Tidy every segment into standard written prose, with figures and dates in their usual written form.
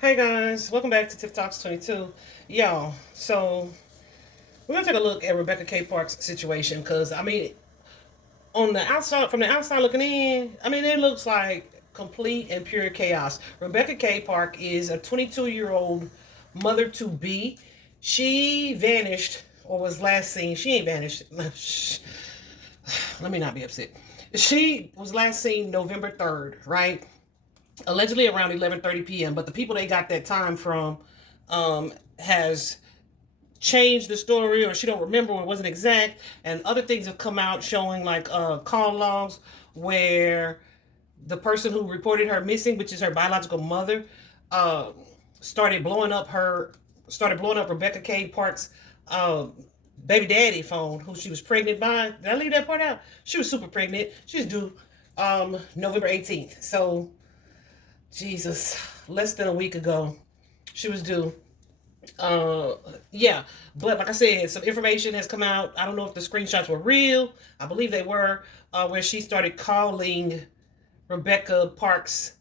Hey guys, welcome back to Tip Talks 22. Y'all, so we're gonna take a look at Rebecca K. Park's situation because on the outside, from the outside looking in, it looks like complete and pure chaos. Rebecca K. Park is a 22-year-old mother to be. She vanished or was last seen. She ain't vanished. Let me not be upset. She was last seen November 3rd, right? Allegedly around 11:30 p.m. But the people they got that time from has changed the story, or she don't remember, or it wasn't exact. And other things have come out showing like call logs where the person who reported her missing, which is her biological mother, uh, started blowing up Rebecca K. Park's uh, baby daddy phone, who she was pregnant by. Did I leave that part out? She was super pregnant. She's due November 18th. So Jesus, less than a week ago, she was due. Uh, yeah, but like I said, some information has come out. I don't know if the screenshots were real. I believe they were, where she started calling Rebecca Park's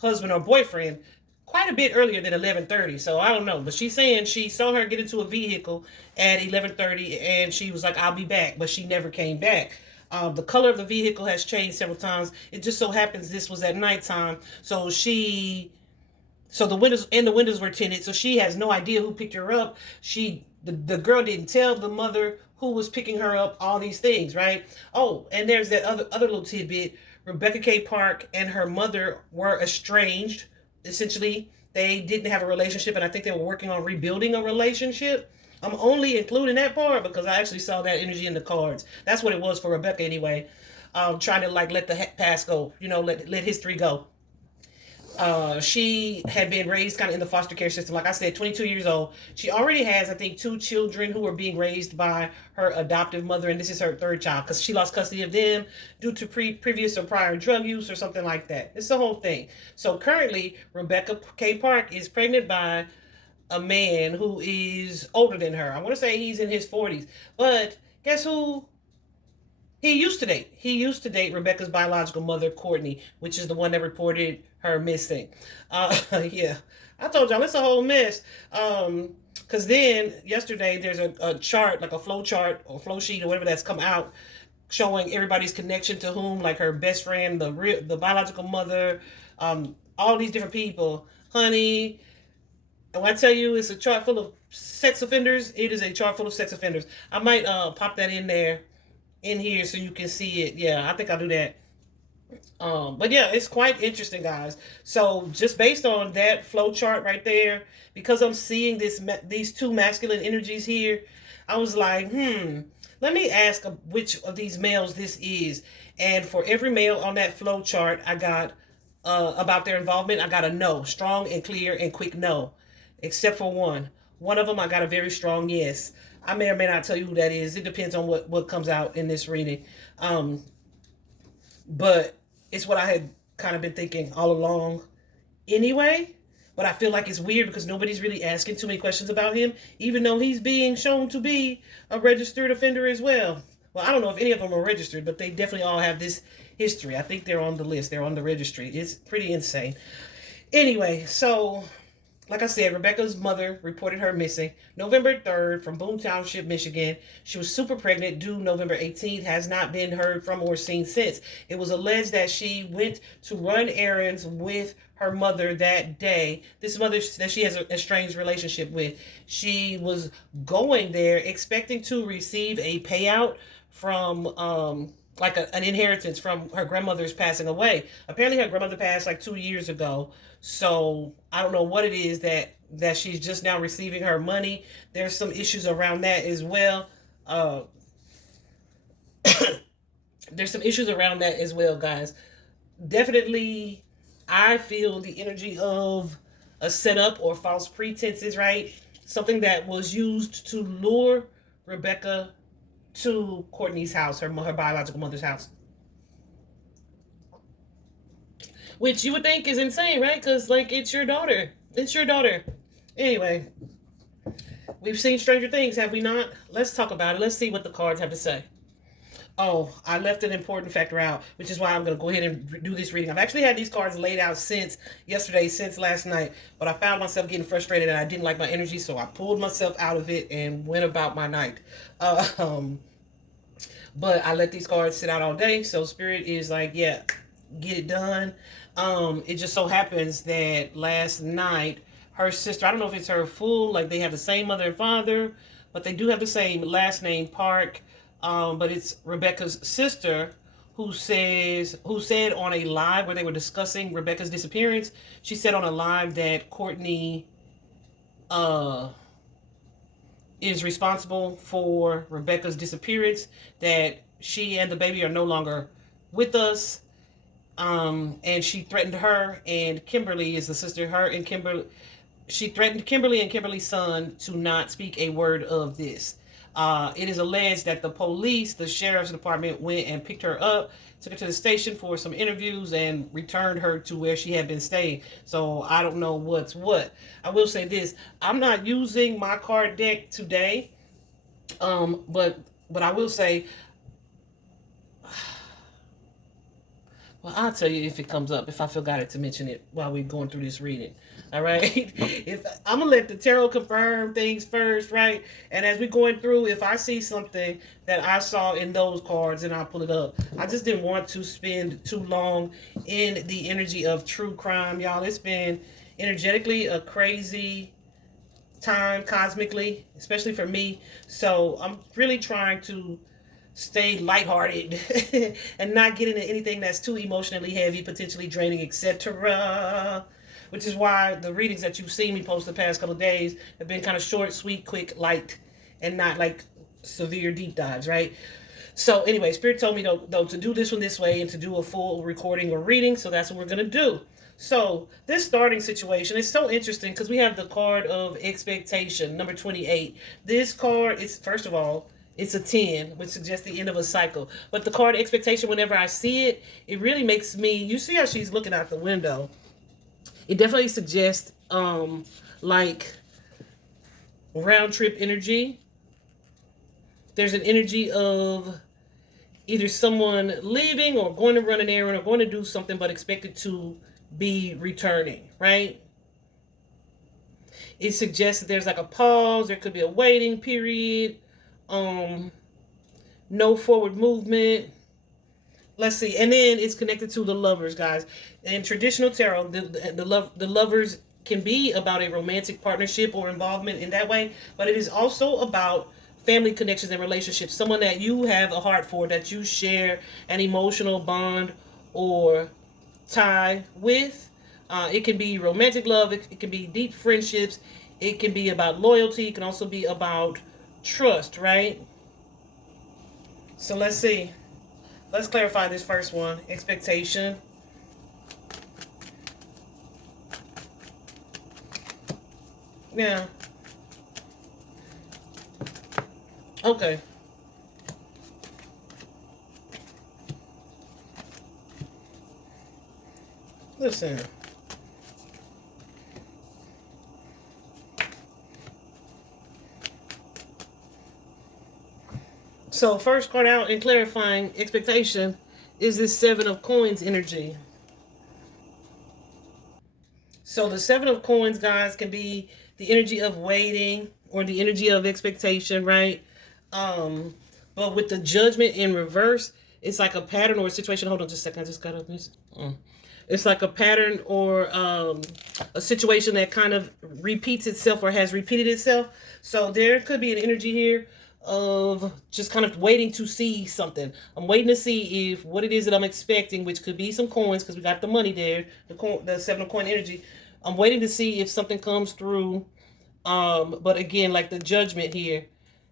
husband or boyfriend quite a bit earlier than 11:30. So I don't know, but she's saying she saw her get into a vehicle at 11:30, and she was like, "I'll be back," but she never came back. The color of the vehicle has changed several times. It just so happens this was at nighttime, so the windows were tinted, so she has no idea who picked her up. The girl didn't tell the mother who was picking her up. All these things, right? Oh, and there's that other little tidbit. Rebecca K. Park and her mother were estranged. Essentially, they didn't have a relationship, and I think they were working on rebuilding a relationship. I'm only including that part because I actually saw that energy in the cards. That's what it was for Rebecca anyway. Trying to like let the past go, let history go. She had been raised kind of in the foster care system. Like I said, 22 years old. She already has, I think, two children who are being raised by her adoptive mother, and this is her third child because she lost custody of them due to previous or prior drug use or something like that. It's the whole thing. So currently, Rebecca K. Park is pregnant by a man who is older than her. I want to say he's in his 40s. But guess who he used to date? He used to date Rebecca's biological mother, Courtney, which is the one that reported her missing. Yeah, I told y'all it's a whole mess. Because then yesterday there's a chart, like a flow chart or flow sheet or whatever that's come out showing everybody's connection to whom, like her best friend, the biological mother, all these different people. Honey, and when I tell you it's a chart full of sex offenders, it is a chart full of sex offenders. I might pop that in here so you can see it. Yeah, I think I'll do that. But yeah, it's quite interesting, guys. So just based on that flow chart right there, because I'm seeing these two masculine energies here, I was like, let me ask which of these males this is. And for every male on that flow chart, I got about their involvement, I got a no, strong and clear and quick no, except for one. One of them, I got a very strong yes. I may or may not tell you who that is. It depends on what comes out in this reading. But it's what I had kind of been thinking all along anyway. But I feel like it's weird because nobody's really asking too many questions about him, even though he's being shown to be a registered offender as well. Well, I don't know if any of them are registered, but they definitely all have this history. I think they're on the list. They're on the registry. It's pretty insane. Anyway, so like I said, Rebecca's mother reported her missing November 3rd from Boone Township, Michigan. She was super pregnant, due November 18th, has not been heard from or seen since. It was alleged that she went to run errands with her mother that day. This mother that she has a estranged relationship with. She was going there expecting to receive a payout from like an inheritance from her grandmother's passing away. Apparently her grandmother passed like 2 years ago. So I don't know what it is that she's just now receiving her money. There's some issues around that as well. Uh, there's some issues around that as well, guys. Definitely, I feel the energy of a setup or false pretenses, right? Something that was used to lure Rebecca to Courtney's house, her biological mother's house. Which you would think is insane, right? Because, like, it's your daughter. It's your daughter. Anyway, we've seen Stranger Things, have we not? Let's talk about it. Let's see what the cards have to say. Oh, I left an important factor out, which is why I'm going to go ahead and do this reading. I've actually had these cards laid out since yesterday, since last night, but I found myself getting frustrated and I didn't like my energy, so I pulled myself out of it and went about my night. Uh, um, but I let these cards sit out all day, so Spirit is like, yeah, get it done. It just so happens that last night, her sister, I don't know if it's her full, like they have the same mother and father, but they do have the same last name, Park. But it's Rebecca's sister who said on a live where they were discussing Rebecca's disappearance. She said on a live that Courtney uh is responsible for Rebecca's disappearance, that she and the baby are no longer with us. And she threatened her, and Kimberly is the sister, her and Kimberly, she threatened Kimberly and Kimberly's son to not speak a word of this. It is alleged that the police, the sheriff's department, went and picked her up, took her to the station for some interviews, and returned her to where she had been staying. So I don't know what's what. I will say this: I'm not using my card deck today, but I will say, well, I'll tell you if it comes up, if I forgot it to mention it while we're going through this reading. All right. If I'm gonna let the tarot confirm things first, right? And as we're going through, if I see something that I saw in those cards, then I'll pull it up. I just didn't want to spend too long in the energy of true crime, y'all. It's been energetically a crazy time cosmically, especially for me. So I'm really trying to stay lighthearted and not get into anything that's too emotionally heavy, potentially draining, etc. Which is why the readings that you've seen me post the past couple of days have been kind of short, sweet, quick, light, and not like severe deep dives, right? So anyway, Spirit told me though to do this one this way and to do a full recording or reading, so that's what we're going to do. So this starting situation is so interesting because we have the card of expectation, number 28. This card is, first of all, it's a 10, which suggests the end of a cycle. But the card expectation, whenever I see it, it really makes me, you see how she's looking out the window. It definitely suggests like round trip energy. There's an energy of either someone leaving or going to run an errand or going to do something but expected to be returning, right? It suggests that there's like a pause, there could be a waiting period, no forward movement. Let's see, and then it's connected to the lovers, guys. In traditional tarot, the lovers can be about a romantic partnership or involvement in that way, but it is also about family connections and relationships. Someone that you have a heart for, that you share an emotional bond or tie with. It can be romantic love. It can be deep friendships. It can be about loyalty. It can also be about trust, right? So let's see. Let's clarify this first one. Expectation. Yeah. Okay. Listen. So first card out in clarifying expectation is this Seven of Coins energy. So the Seven of Coins, guys, can be the energy of waiting or the energy of expectation, right? But with the Judgment in reverse, it's like a pattern or a situation. Hold on just a second. I just got up this. It's like a pattern or a situation that kind of repeats itself or has repeated itself. So there could be an energy here of just kind of waiting to see something. I'm waiting to see if what it is that I'm expecting, which could be some coins because we got the money there, the Seven of Coin energy. I'm waiting to see if something comes through. But again, like the Judgment here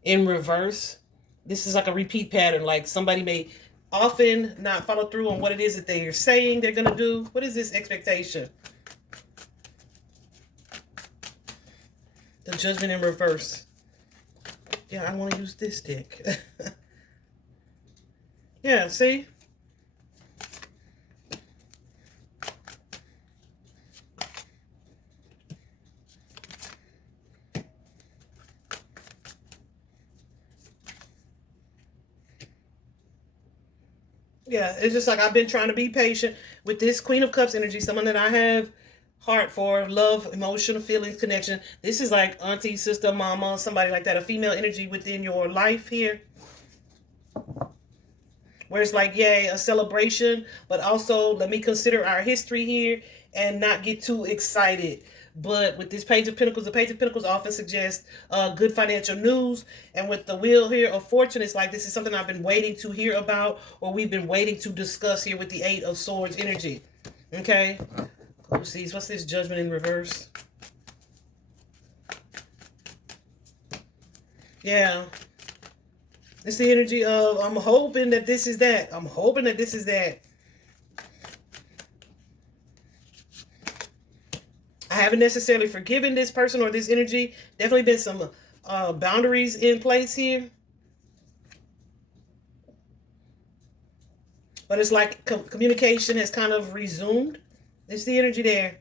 in reverse, this is like a repeat pattern. Like somebody may often not follow through on what it is that they are saying they're going to do. What is this expectation? The Judgment in reverse. Yeah, I want to use this deck. Yeah, see? Yeah, it's just like I've been trying to be patient with this Queen of Cups energy, someone that I have heart for, love, emotional feelings, connection. This is like auntie, sister, mama, somebody like that, a female energy within your life here, where it's like, yay, a celebration, but also let me consider our history here and not get too excited. But with this Page of Pentacles, the Page of Pentacles often suggests good financial news. And with the Wheel here of Fortune, it's like this is something I've been waiting to hear about, or we've been waiting to discuss here with the Eight of Swords energy. Okay? Let's see, what's this Judgment in reverse? Yeah. It's the energy of, I'm hoping that this is that. I'm hoping that this is that. I haven't necessarily forgiven this person or this energy. Definitely been some boundaries in place here. But it's like communication has kind of resumed. It's the energy there.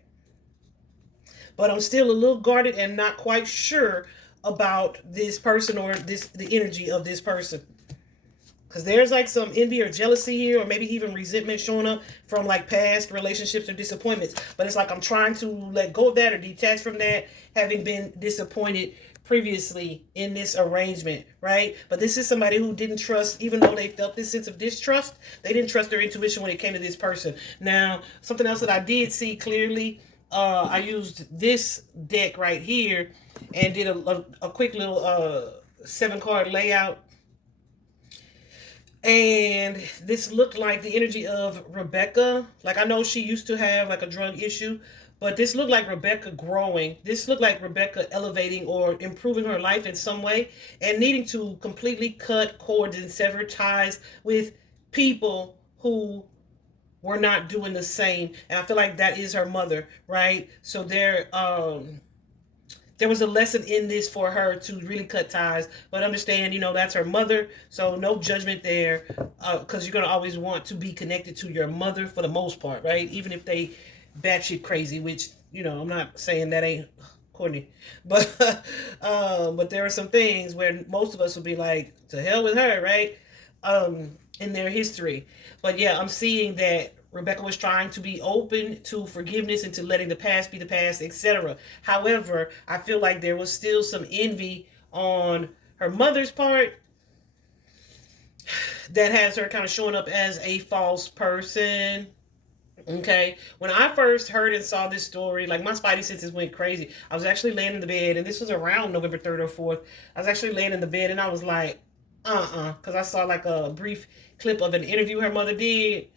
But I'm still a little guarded and not quite sure about this person or the energy of this person. Because there's like some envy or jealousy here, or maybe even resentment showing up from like past relationships or disappointments. But it's like I'm trying to let go of that or detach from that, having been disappointed previously in this arrangement, right? But this is somebody who didn't trust, even though they felt this sense of distrust, they didn't trust their intuition when it came to this person. Now, something else that I did see clearly, I used this deck right here and did a quick little 7-card layout. And this looked like the energy of Rebecca. Like, I know she used to have like a drug issue, but this looked like Rebecca growing. This looked like Rebecca elevating or improving her life in some way and needing to completely cut cords and sever ties with people who were not doing the same. And I feel like that is her mother, right? So there was a lesson in this for her to really cut ties, but understand, that's her mother, so no judgment there, because you're going to always want to be connected to your mother for the most part, right? Even if they batshit crazy, which, I'm not saying that ain't Courtney, but but there are some things where most of us would be like, to hell with her, right? In their history. But yeah, I'm seeing that Rebecca was trying to be open to forgiveness and to letting the past be the past, etc. However, I feel like there was still some envy on her mother's part that has her kind of showing up as a false person. Okay, when I first heard and saw this story, like my spidey senses went crazy. I was actually laying in the bed, and this was around November 3rd or 4th. I was actually laying in the bed, and I was like, because I saw like a brief clip of an interview her mother did,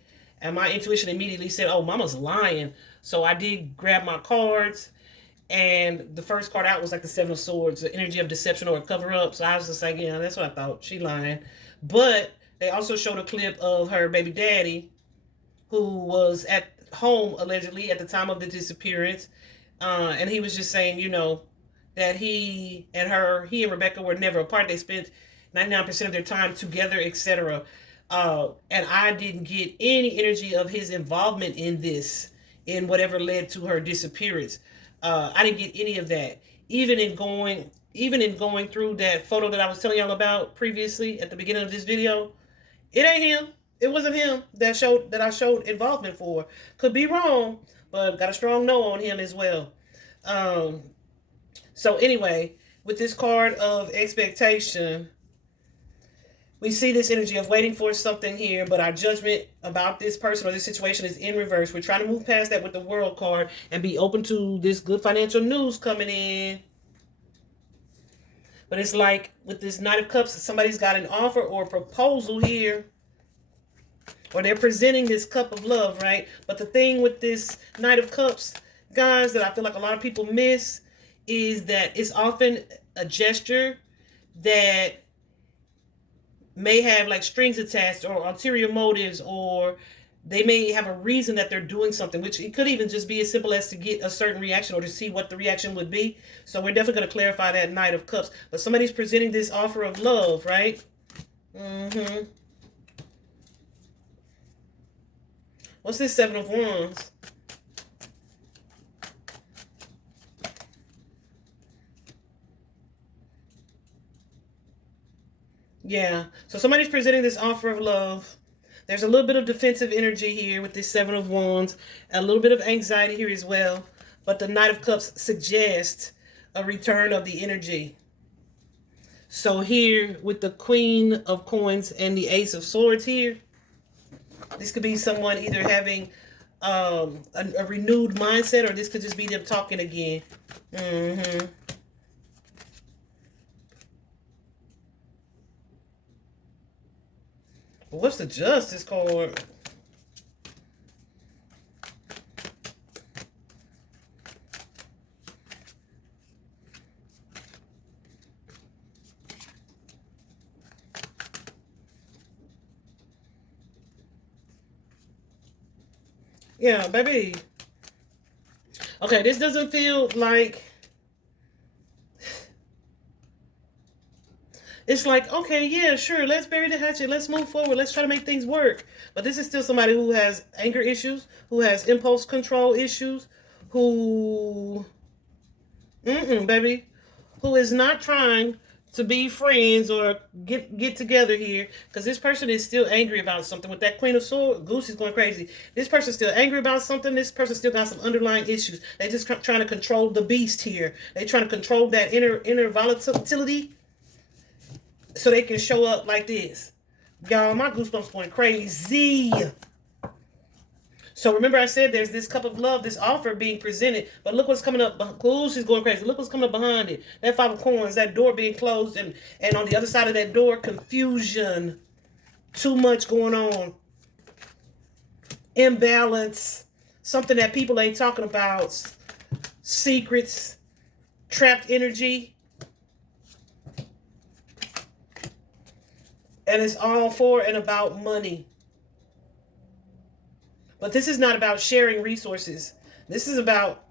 and my intuition immediately said, oh, mama's lying. So I did grab my cards, and the first card out was like the Seven of Swords, the energy of deception or cover up. So I was just like, yeah, that's what I thought. She lying. But they also showed a clip of her baby daddy, who was at home allegedly at the time of the disappearance, and he was just saying, that he and Rebecca were never apart. They spent 99% of their time together, etc. And I didn't get any energy of his involvement in this, in whatever led to her disappearance. I didn't get any of that. Even in going through that photo that I was telling y'all about previously at the beginning of this video, it ain't him. It wasn't him that I showed involvement for. Could be wrong, but got a strong no on him as well. So anyway, with this card of expectation, we see this energy of waiting for something here, but our judgment about this person or this situation is in reverse. We're trying to move past that with the World card and be open to this good financial news coming in. But it's like with this Knight of Cups, somebody's got an offer or a proposal here, or they're presenting this cup of love, right? But the thing with this Knight of Cups, guys, that I feel like a lot of people miss is that it's often a gesture that may have like strings attached or ulterior motives, or they may have a reason that they're doing something, which it could even just be as simple as to get a certain reaction or to see what the reaction would be. So we're definitely going to clarify that Knight of Cups. But somebody's presenting this offer of love, right? What's this Seven of Wands? Yeah. So somebody's presenting this offer of love. There's a little bit of defensive energy here with this Seven of Wands, a little bit of anxiety here as well. But the Knight of Cups suggests a return of the energy. So here with the Queen of Coins and the Ace of Swords here, this could be someone either having a renewed mindset, or this could just be them talking again. What's the Justice card? Yeah, baby. Okay, this doesn't feel like... It's like, okay, yeah, sure, let's bury the hatchet. Let's move forward. Let's try to make things work. But this is still somebody who has anger issues, who has impulse control issues, who... baby. Who is not trying to be friends or get together here, because this person is still angry about something. With that Queen of Swords, Goose is going crazy. This person's still angry about something. This person still got some underlying issues. They just trying to control the beast here. They trying to control that inner volatility, so they can show up like this. Y'all, my goosebumps going crazy. So remember I said there's this cup of love, this offer being presented, but look what's coming up. Goose is going crazy. Look what's coming up behind it. That Five of Coins, that door being closed, and on the other side of that door, confusion. Too much going on. Imbalance. Something that people ain't talking about. Secrets. Trapped energy. And it's all for and about money. But this is not about sharing resources. This is about,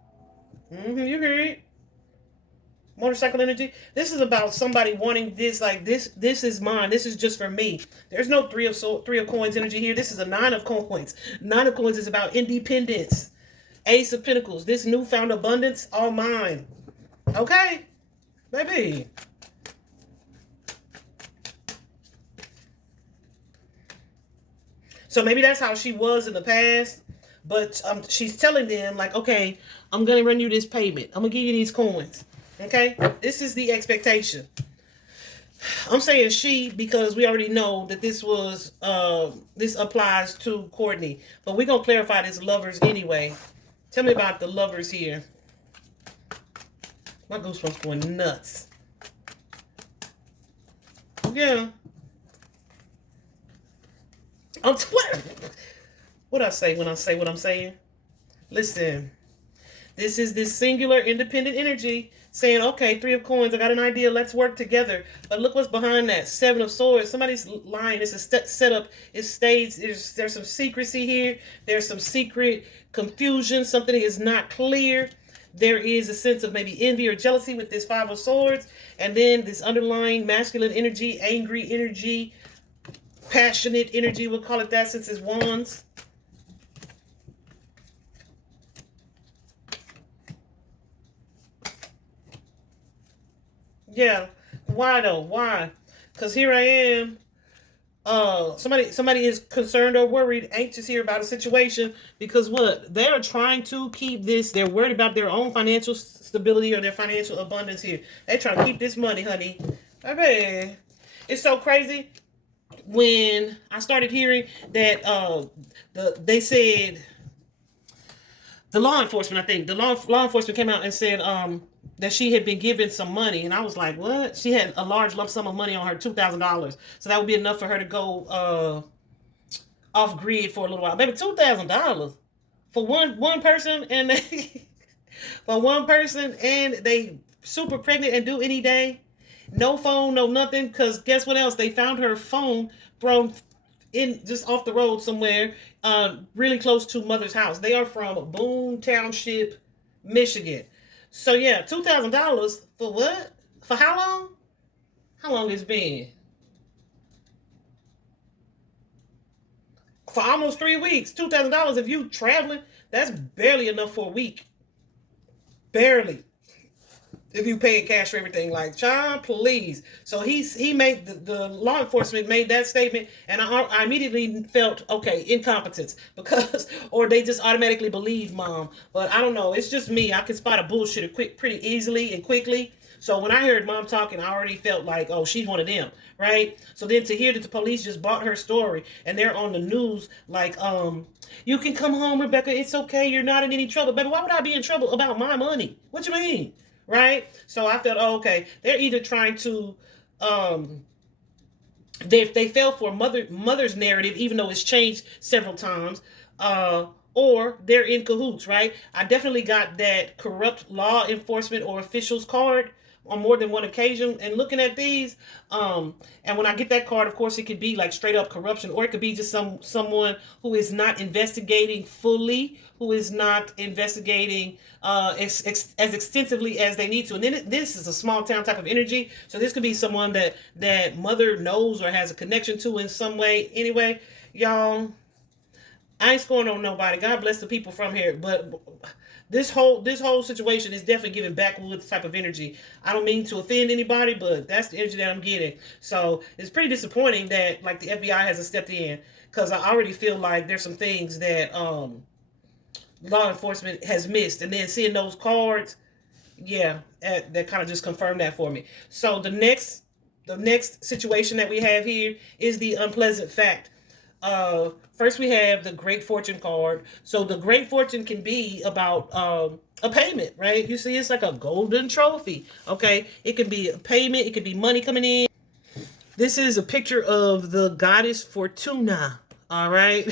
you hear it, motorcycle energy. This is about somebody wanting this, like this is mine. This is just for me. There's no three of coins energy here. This is a Nine of Coins. Nine of Coins is about independence. Ace of Pentacles, this newfound abundance, all mine. Okay, baby. So maybe that's how she was in the past, but she's telling them, like, okay, I'm going to run you this payment. I'm going to give you these coins, okay? This is the expectation. I'm saying she because we already know that this was, this applies to Courtney, but we're going to clarify this lovers anyway. Tell me about the lovers here. My goosebumps going nuts. Yeah. What I say when I say what I'm saying? Listen, this is this singular independent energy saying, okay, Three of Coins, I got an idea, let's work together. But look what's behind that, Seven of Swords. Somebody's lying. It's a setup. It stays. There's some secrecy here. There's some secret confusion. Something is not clear. There is a sense of maybe envy or jealousy with this Five of Swords. And then this underlying masculine energy, angry energy, passionate energy, we'll call it that since it's wands. Yeah. Why though? Why? Because here I am. Somebody is concerned or worried, anxious here about a situation because what? They're trying to keep this. They're worried about their own financial stability or their financial abundance here. They're trying to keep this money, honey. Baby. It's so crazy. When I started hearing that they said the law enforcement, I think the law enforcement came out and said that she had been given some money, and I was like, what? She had a large lump sum of money on her, $2,000, so that would be enough for her to go off grid for a little while. Baby, $2,000 for one person, and they for one person, and they super pregnant and due any day. No phone, no nothing, because guess what else? They found her phone thrown in just off the road somewhere, really close to mother's house. They are from Boone Township, Michigan. So yeah, $2,000 for what? For how long? How long it's been? For almost 3 weeks. $2,000 if you traveling, that's barely enough for a week. Barely. if you pay cash for everything. Like, child, please. So he made the law enforcement made that statement, and I immediately felt, okay, incompetence, because or they just automatically believe mom. But I don't know, it's just me. I can spot a bullshit pretty easily and quickly. So when I heard mom talking, I already felt like, oh, she's one of them, right? So then to hear that the police just bought her story and they're on the news like, you can come home, Rebecca. It's okay. You're not in any trouble. Baby, why would I be in trouble about my money? What you mean? Right? So I felt, oh, okay, they're either trying to, um, they fell for mother's narrative, even though it's changed several times, or they're in cahoots, right? I definitely got that corrupt law enforcement or officials card on more than one occasion. And looking at these, and when I get that card, of course, it could be like straight up corruption, or it could be just someone who is not investigating fully, who is not investigating as extensively as they need to. And then this is a small town type of energy, so this could be someone that mother knows or has a connection to in some way. Anyway, y'all, I ain't scoring on nobody. God bless the people from here, but this whole situation is definitely giving backwoods type of energy. I don't mean to offend anybody, but that's the energy that I'm getting. So it's pretty disappointing that like the FBI hasn't stepped in, because I already feel like there's some things that law enforcement has missed, and then seeing those cards, yeah, that kind of just confirmed that for me. So the next situation that we have here is the unpleasant fact. First we have the Great Fortune card. So the Great Fortune can be about a payment, right? You see, it's like a golden trophy. Okay, it can be a payment. It could be money coming in. This is a picture of the goddess Fortuna. All right.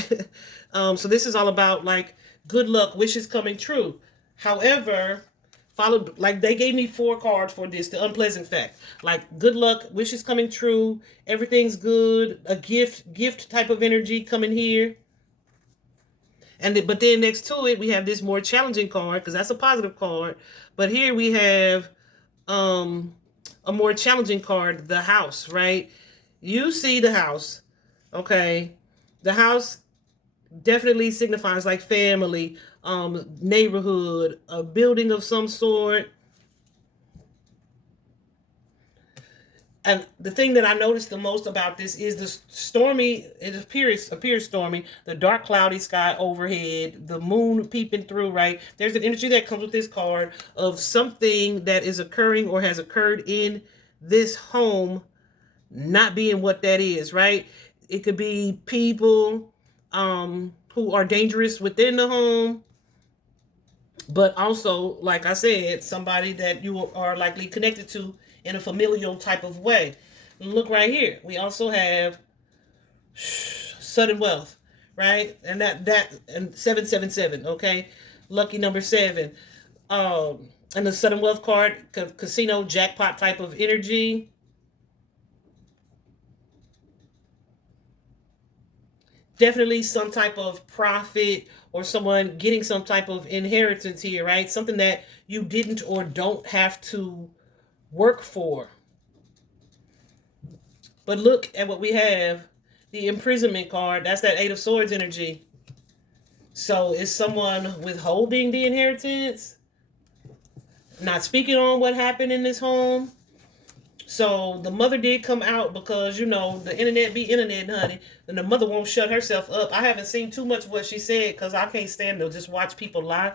So this is all about like good luck, wishes coming true. However, followed like they gave me 4 cards for this, the unpleasant fact. Like good luck, wishes coming true, everything's good, a gift type of energy coming here. But then next to it we have this more challenging card, because that's a positive card. But here we have um a more challenging card, the house, right? You see the house, okay? The house definitely signifies like family, neighborhood, a building of some sort. And the thing that I noticed the most about this is the stormy. It appears stormy. The dark, cloudy sky overhead, the moon peeping through. Right, there's an energy that comes with this card of something that is occurring or has occurred in this home, not being what that is. Right, it could be people who are dangerous within the home, but also, like I said, somebody that you are likely connected to in a familial type of way. Look right here. We also have sudden wealth, right? And that and 777. Okay, lucky number 7. And the sudden wealth card, casino jackpot type of energy. Definitely some type of profit or someone getting some type of inheritance here, right? Something that you didn't or don't have to work for. But look at what we have, the imprisonment card. That's that 8 of Swords energy. So is someone withholding the inheritance? Not speaking on what happened in this home? So the mother did come out, because the internet be internet, honey, and the mother won't shut herself up. I haven't seen too much of what she said, because I can't stand to just watch people lie.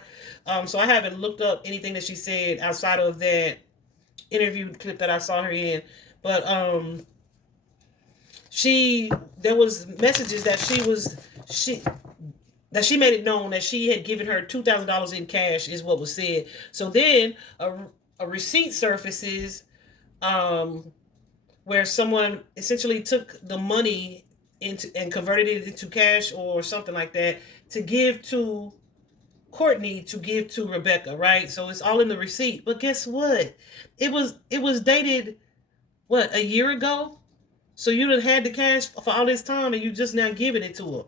So I haven't looked up anything that she said outside of that interview clip that I saw her in. But there was messages that she made it known that she had given her $2,000 in cash, is what was said. So then a receipt surfaces, where someone essentially took the money and converted it into cash or something like that, to give to Courtney, to give to Rebecca, right? So it's all in the receipt. But guess what? It was dated, what, a year ago? So you done had the cash for all this time, and you just now giving it to her.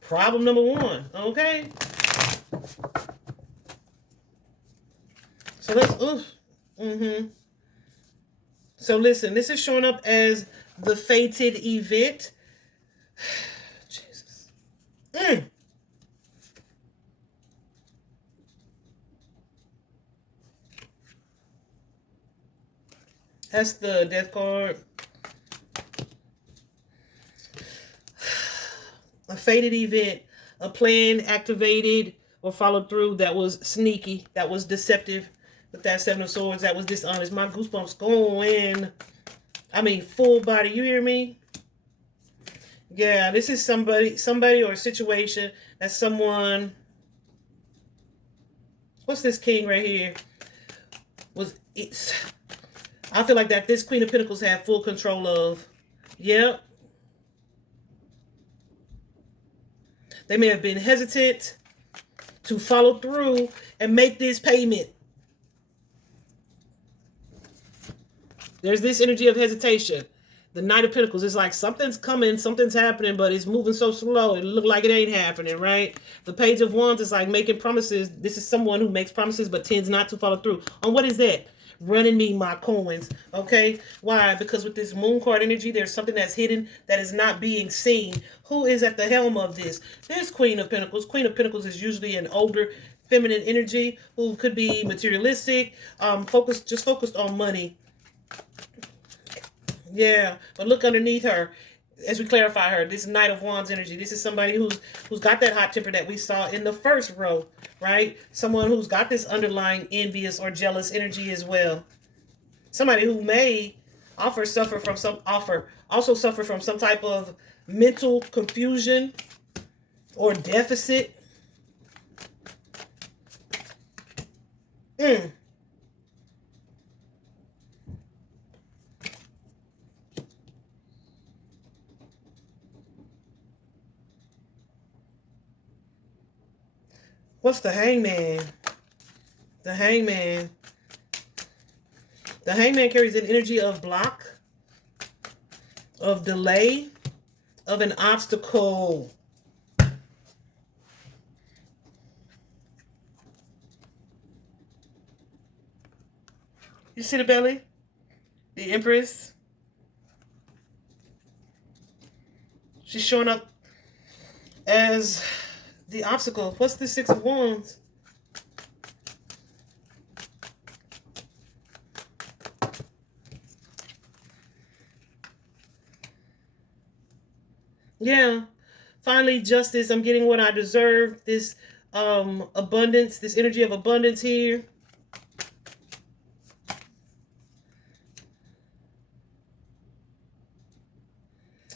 Problem number 1, okay? So let's, So listen, this is showing up as the fated event. Jesus. That's the death card. A fated event, a plan activated or followed through that was sneaky, that was deceptive. With that Seven of Swords, that was dishonest. My goosebumps going. I mean, full body. You hear me? Yeah, this is somebody or a situation that someone. What's this king right here? I feel like that this Queen of Pentacles had full control of. Yep. They may have been hesitant to follow through and make this payment. There's this energy of hesitation. The Knight of Pentacles is like something's coming, something's happening, but it's moving so slow. It look like it ain't happening, right? The Page of Wands is like making promises. This is someone who makes promises but tends not to follow through. On what is that? Running me my coins, okay? Why? Because with this Moon card energy, there's something that's hidden that is not being seen. Who is at the helm of this? This Queen of Pentacles. Queen of Pentacles is usually an older feminine energy who could be materialistic, focused on money. Yeah, but look underneath her as we clarify her. This Knight of Wands energy. This is somebody who's got that hot temper that we saw in the first row, right? Someone who's got this underlying envious or jealous energy as well. Somebody who may also suffer from some type of mental confusion or deficit. What's the Hangman? The Hangman. The Hangman carries an energy of block, of delay, of an obstacle. You see the belly? The Empress. She's showing up as the obstacle. What's the Six of Wands? Yeah. Finally, justice. I'm getting what I deserve. This abundance, this energy of abundance here.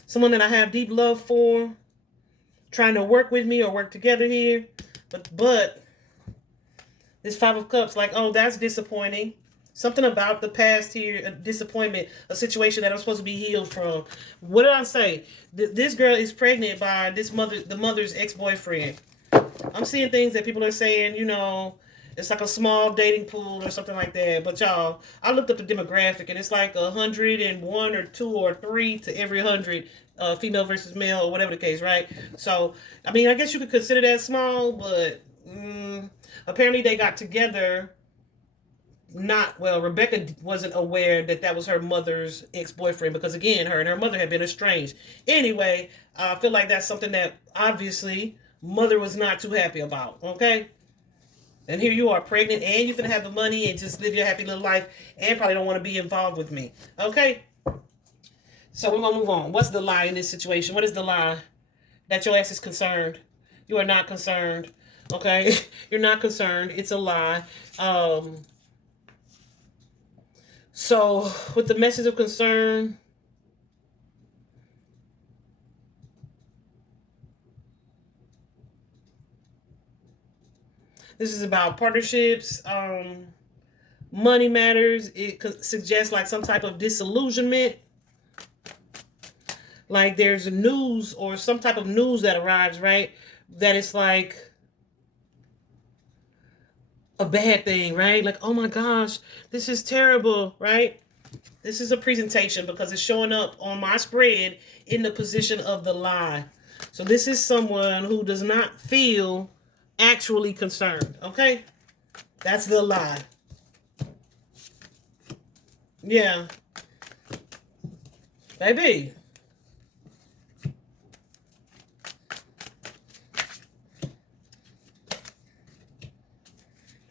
Someone that I have deep love for, trying to work with me or work together here. But this Five of Cups, like, oh, that's disappointing. Something about the past here, a disappointment, a situation that I'm supposed to be healed from. What did I say? This girl is pregnant by the mother's ex-boyfriend. I'm seeing things that people are saying, you know, it's like a small dating pool or something like that. But y'all, I looked up the demographic and it's like 101 or 2 or 3 to every 100, female versus male or whatever the case, right? So, I mean, I guess you could consider that small, but apparently they got together. Rebecca wasn't aware that was her mother's ex-boyfriend because, again, her and her mother had been estranged. Anyway, I feel like that's something that obviously mother was not too happy about, okay? And here you are pregnant and you're going to have the money and just live your happy little life and probably don't want to be involved with me, okay? So we're going to move on. What's the lie in this situation? What is the lie? That your ex is concerned. You are not concerned, okay? You're not concerned. It's a lie. So, with the message of concern, this is about partnerships, money matters. It suggests like some type of disillusionment. Like there's news or some type of news that arrives, right? That it's like a bad thing, right? Like, oh my gosh, this is terrible, right? This is a presentation because it's showing up on my spread in the position of the lie. So this is someone who does not feel actually concerned, okay? That's the lie. Yeah. Baby.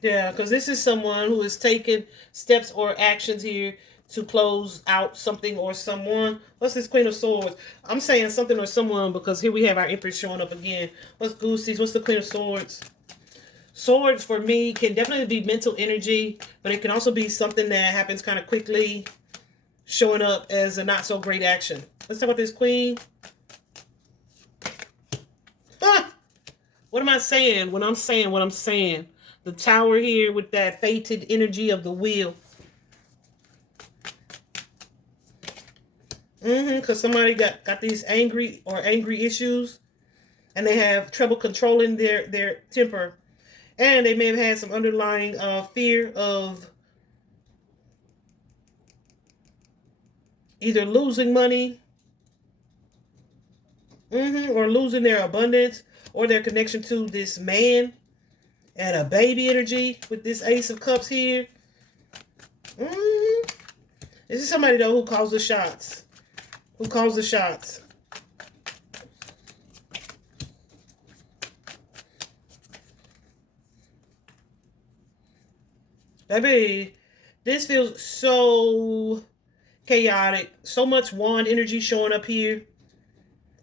Yeah, because this is someone who is taking steps or actions here to close out something or someone. What's this Queen of Swords? I'm saying something or someone because here we have our Empress showing up again. What's Goosey's? What's the Queen of Swords? Swords for me can definitely be mental energy, but it can also be something that happens kind of quickly, showing up as a not so great action. Let's talk about this Queen. Ah! What am I saying when I'm saying what I'm saying? The Tower here with that fated energy of the wheel. Because somebody got these angry issues, and they have trouble controlling their temper, and they may have had some underlying fear of either losing money, or losing their abundance or their connection to this man, and a baby energy with this Ace of Cups here. This is somebody though who calls the shots. Who calls the shots? Baby, this feels so chaotic. So much wand energy showing up here.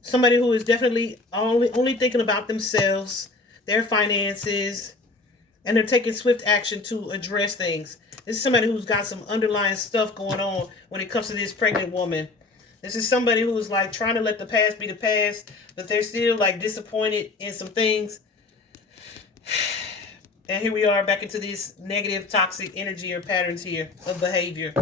Somebody who is definitely only thinking about themselves, their finances, and they're taking swift action to address things. This is somebody who's got some underlying stuff going on when it comes to this pregnant woman. This is somebody who's like trying to let the past be the past, but they're still like disappointed in some things. And here we are back into these negative, toxic energy or patterns here of behavior.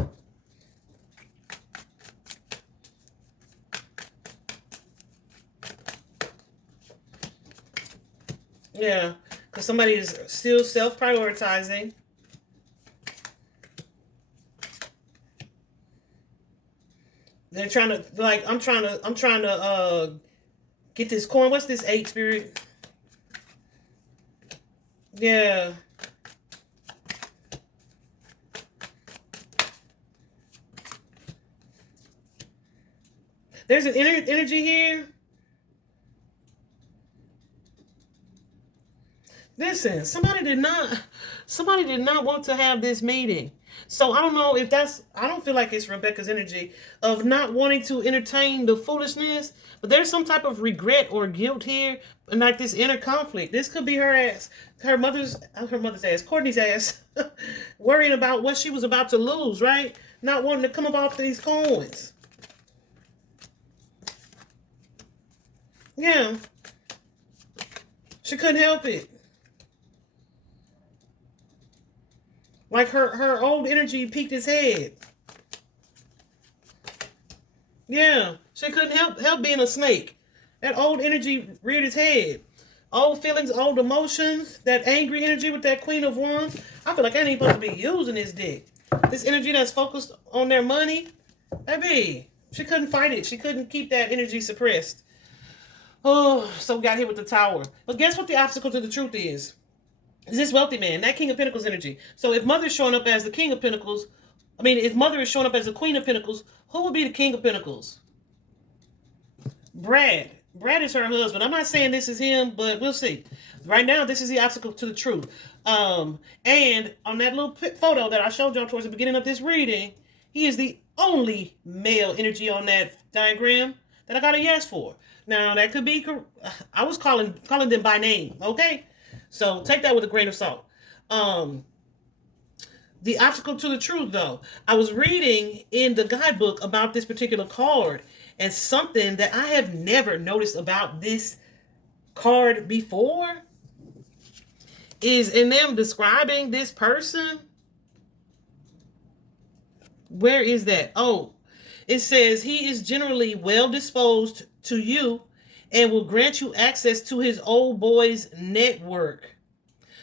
Yeah, because somebody is still self-prioritizing. They're trying to, like, I'm trying to get this coin. What's this 8 spirit? Yeah. There's an energy here. Listen, somebody did not want to have this meeting. So I don't know if I don't feel like it's Rebecca's energy of not wanting to entertain the foolishness, but there's some type of regret or guilt here, and like this inner conflict. This could be her mother's ass, Courtney's ass, worrying about what she was about to lose, right? Not wanting to come up off these coins. Yeah. She couldn't help it. Like her old energy peeked its head. Yeah, she couldn't help being a snake. That old energy reared its head. Old feelings, old emotions, that angry energy with that Queen of Wands. I feel like I ain't supposed to be using this dick. This energy that's focused on their money. Baby, she couldn't fight it. She couldn't keep that energy suppressed. Oh, so we got hit with the Tower. But guess what the obstacle to the truth is? Is this wealthy man, that King of Pentacles energy. So if Mother's showing up as the King of Pentacles, if Mother is showing up as the Queen of Pentacles, who would be the King of Pentacles? Brad. Brad is her husband. I'm not saying this is him, but we'll see. Right now, this is the obstacle to the truth. And on that little photo that I showed y'all towards the beginning of this reading, he is the only male energy on that diagram that I got a yes for. Now, that could be, I was calling them by name, okay? So take that with a grain of salt. The obstacle to the truth, though. I was reading in the guidebook about this particular card, and something that I have never noticed about this card before is in them describing this person. Where is that? Oh, it says he is generally well disposed to you and will grant you access to his old boy's network.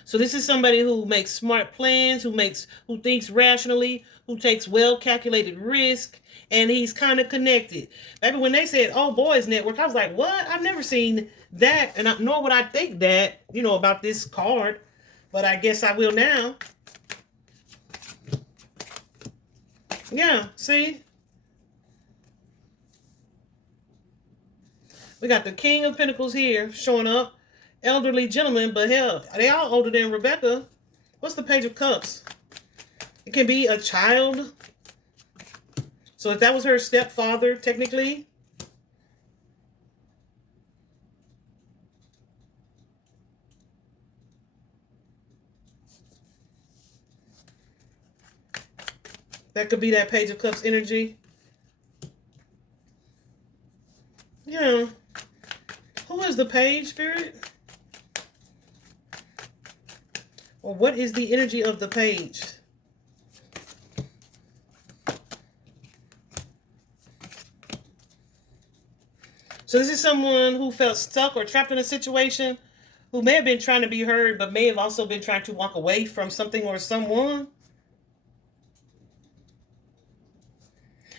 So this is somebody who makes smart plans, who thinks rationally, who takes well-calculated risk, and he's kind of connected. Baby, when they said old boy's network, I was like, what? I've never seen that, and nor would I think that, about this card, but I guess I will now. Yeah, see? We got the King of Pentacles here showing up. Elderly gentleman, but hell, they all older than Rebecca. What's the Page of Cups? It can be a child. So if that was her stepfather, technically, that could be that Page of Cups energy. Yeah. Who is the Page, Spirit? Or what is the energy of the Page? So this is someone who felt stuck or trapped in a situation, who may have been trying to be heard, but may have also been trying to walk away from something or someone.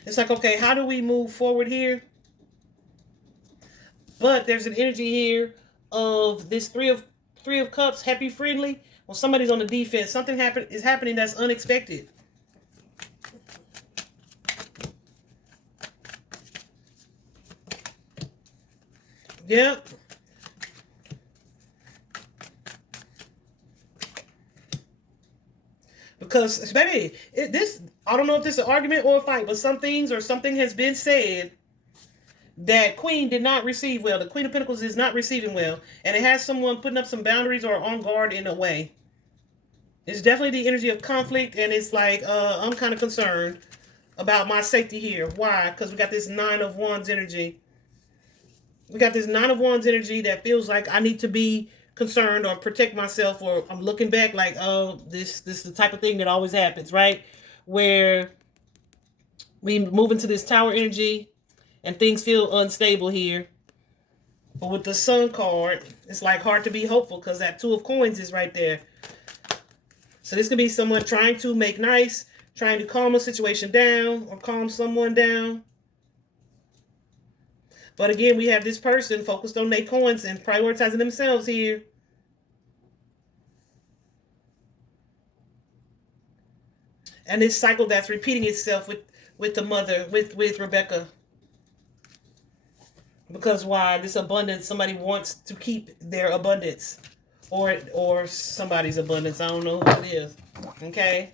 It's like, okay, how do we move forward here? But there's an energy here of this three of cups, happy, friendly. Well, somebody's on the defense. Something is happening that's unexpected. Yep. Because, baby, I don't know if this is an argument or a fight, but some things or something has been said that Queen did not receive well. The Queen of Pentacles is not receiving well. And it has someone putting up some boundaries or on guard in a way. It's definitely the energy of conflict, and it's like, I'm kind of concerned about my safety here. Why? Because we got this Nine of Wands energy. We got this Nine of Wands energy that feels like I need to be concerned or protect myself, or I'm looking back like, oh, this is the type of thing that always happens, right? Where we move into this Tower energy and things feel unstable here. But with the Sun card, it's like hard to be hopeful because that Two of Coins is right there. So this could be someone trying to make nice, trying to calm a situation down or calm someone down. But again, we have this person focused on their coins and prioritizing themselves here. And this cycle that's repeating itself with the mother, with Rebecca. Because why? This abundance, somebody wants to keep their abundance. Or somebody's abundance. I don't know who it is. Okay?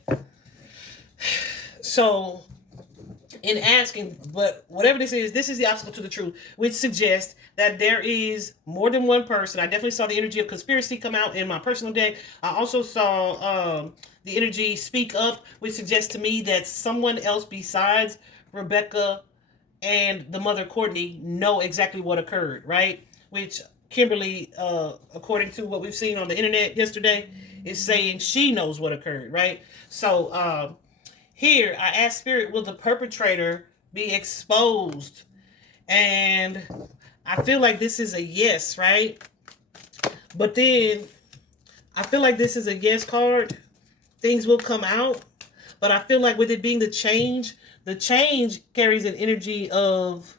So, in asking, but whatever this is the obstacle to the truth, which suggests that there is more than one person. I definitely saw the energy of conspiracy come out in my personal deck. I also saw the energy speak up, which suggests to me that someone else besides Rebecca and the mother Courtney know exactly what occurred, right? Which Kimberly, according to what we've seen on the internet yesterday, is saying she knows what occurred, right? So here, I asked Spirit, will the perpetrator be exposed? And I feel like this is a yes, right? But then I feel like this is a yes card. Things will come out. But I feel like with it being the change carries an energy of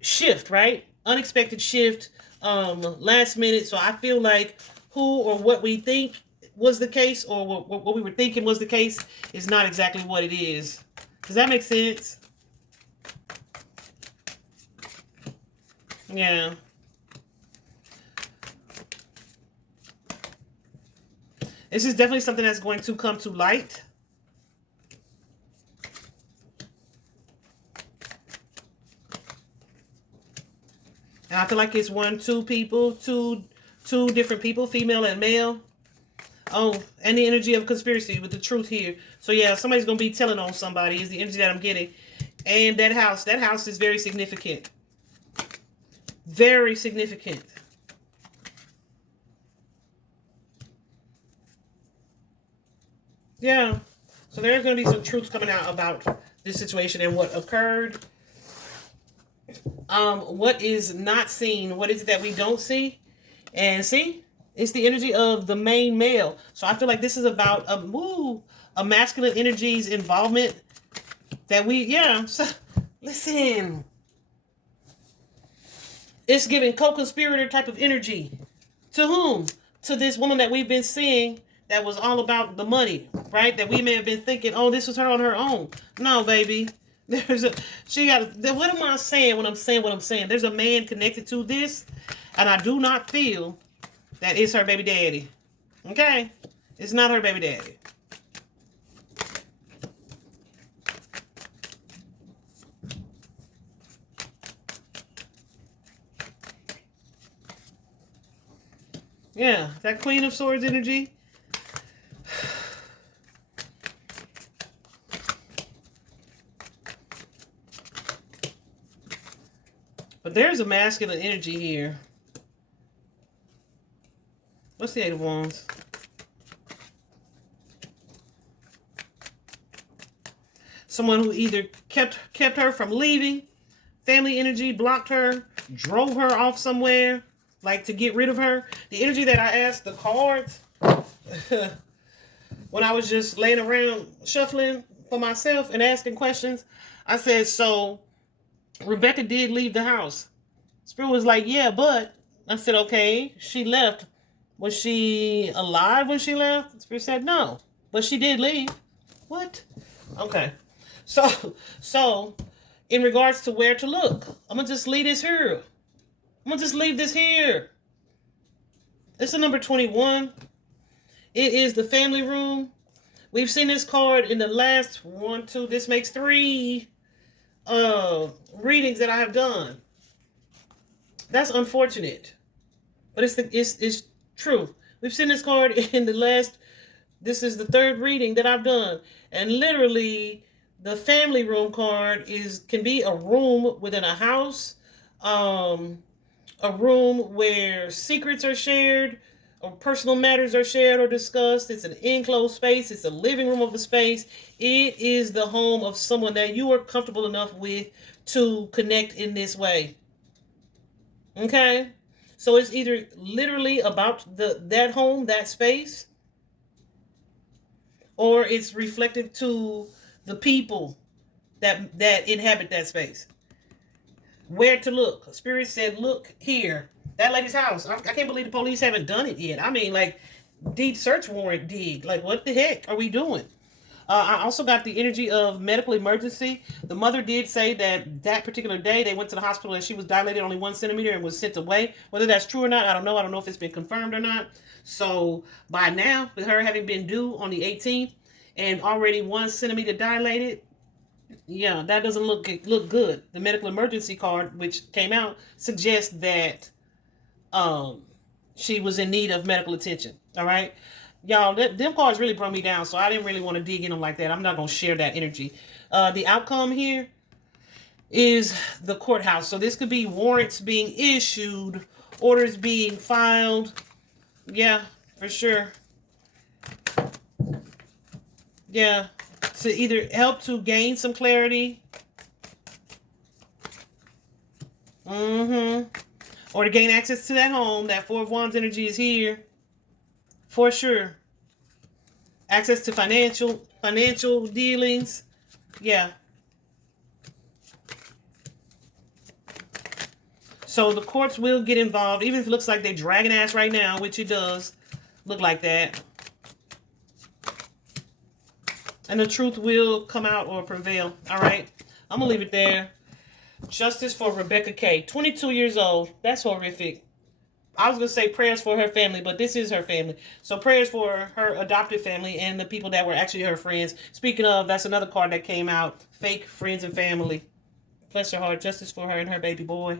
shift, right? Unexpected shift, last minute. So I feel like who or what we think was the case, or what we were thinking was the case, is not exactly what it is. Does that make sense? Yeah. This is definitely something that's going to come to light. And I feel like it's two different people, female and male. Oh, and the energy of conspiracy with the truth here. So yeah, somebody's going to be telling on somebody is the energy that I'm getting. And that house is very significant. Very significant. Yeah. So there's going to be some truths coming out about this situation and what occurred. What is not seen? What is it that we don't see? And see, it's the energy of the main male. So I feel like this is about a masculine energy's involvement. So listen. It's giving co-conspirator type of energy. To whom? To this woman that we've been seeing that was all about the money, right? That we may have been thinking, oh, this was her on her own. No, baby. What am I saying when I'm saying what I'm saying? There's a man connected to this, and I do not feel that it's her baby daddy. Okay? It's not her baby daddy. Yeah, that Queen of Swords energy. But there's a masculine energy here. What's the Eight of Wands? Someone who either kept her from leaving, family energy, blocked her, drove her off somewhere, like to get rid of her. The energy that I asked the cards when I was just laying around shuffling for myself and asking questions, I said, so Rebecca did leave the house. Spirit was like, yeah, but I said, okay, she left. Was she alive when she left? Spirit said, no, but she did leave. What? Okay. So in regards to where to look, I'm going to just leave this here. I'm going to just leave this here. It's the number 21. It is the family room. We've seen this card in the last 1, 2, this makes 3 readings that I have done. That's unfortunate, but it's true. We've seen this card in the last. This is the 3rd reading that I've done, and literally, the family room card can be a room within a house, a room where secrets are shared, or personal matters are shared or discussed. It's an enclosed space. It's a living room of a space. It is the home of someone that you are comfortable enough with to connect in this way. Okay, so it's either literally about that home, that space, or it's reflective to the people that inhabit that space. Where to look? Spirit said, look here. That lady's house. I can't believe the police haven't done it yet. I mean, like, deep search warrant dig. Like, what the heck are we doing? I also got the energy of medical emergency. The mother did say that particular day they went to the hospital and she was dilated only 1 centimeter and was sent away. Whether that's true or not, I don't know. I don't know if it's been confirmed or not. So by now, with her having been due on the 18th and already 1 centimeter dilated, yeah, that doesn't look good. The medical emergency card, which came out, suggests that she was in need of medical attention. All right. Y'all, them cards really brought me down, so I didn't really want to dig in them like that. I'm not going to share that energy. The outcome here is the courthouse. So this could be warrants being issued, orders being filed. Yeah, for sure. Yeah, to either help to gain some clarity. Or to gain access to that home. That 4 of Wands energy is here. For sure. Access to financial dealings. Yeah. So the courts will get involved, even if it looks like they're dragging ass right now, which it does look like that. And the truth will come out or prevail. All right. I'm going to leave it there. Justice for Rebecca K. 22 years old. That's horrific. I was going to say prayers for her family, but this is her family. So prayers for her adopted family and the people that were actually her friends. Speaking of, that's another card that came out. Fake friends and family. Bless her heart. Justice for her and her baby boy.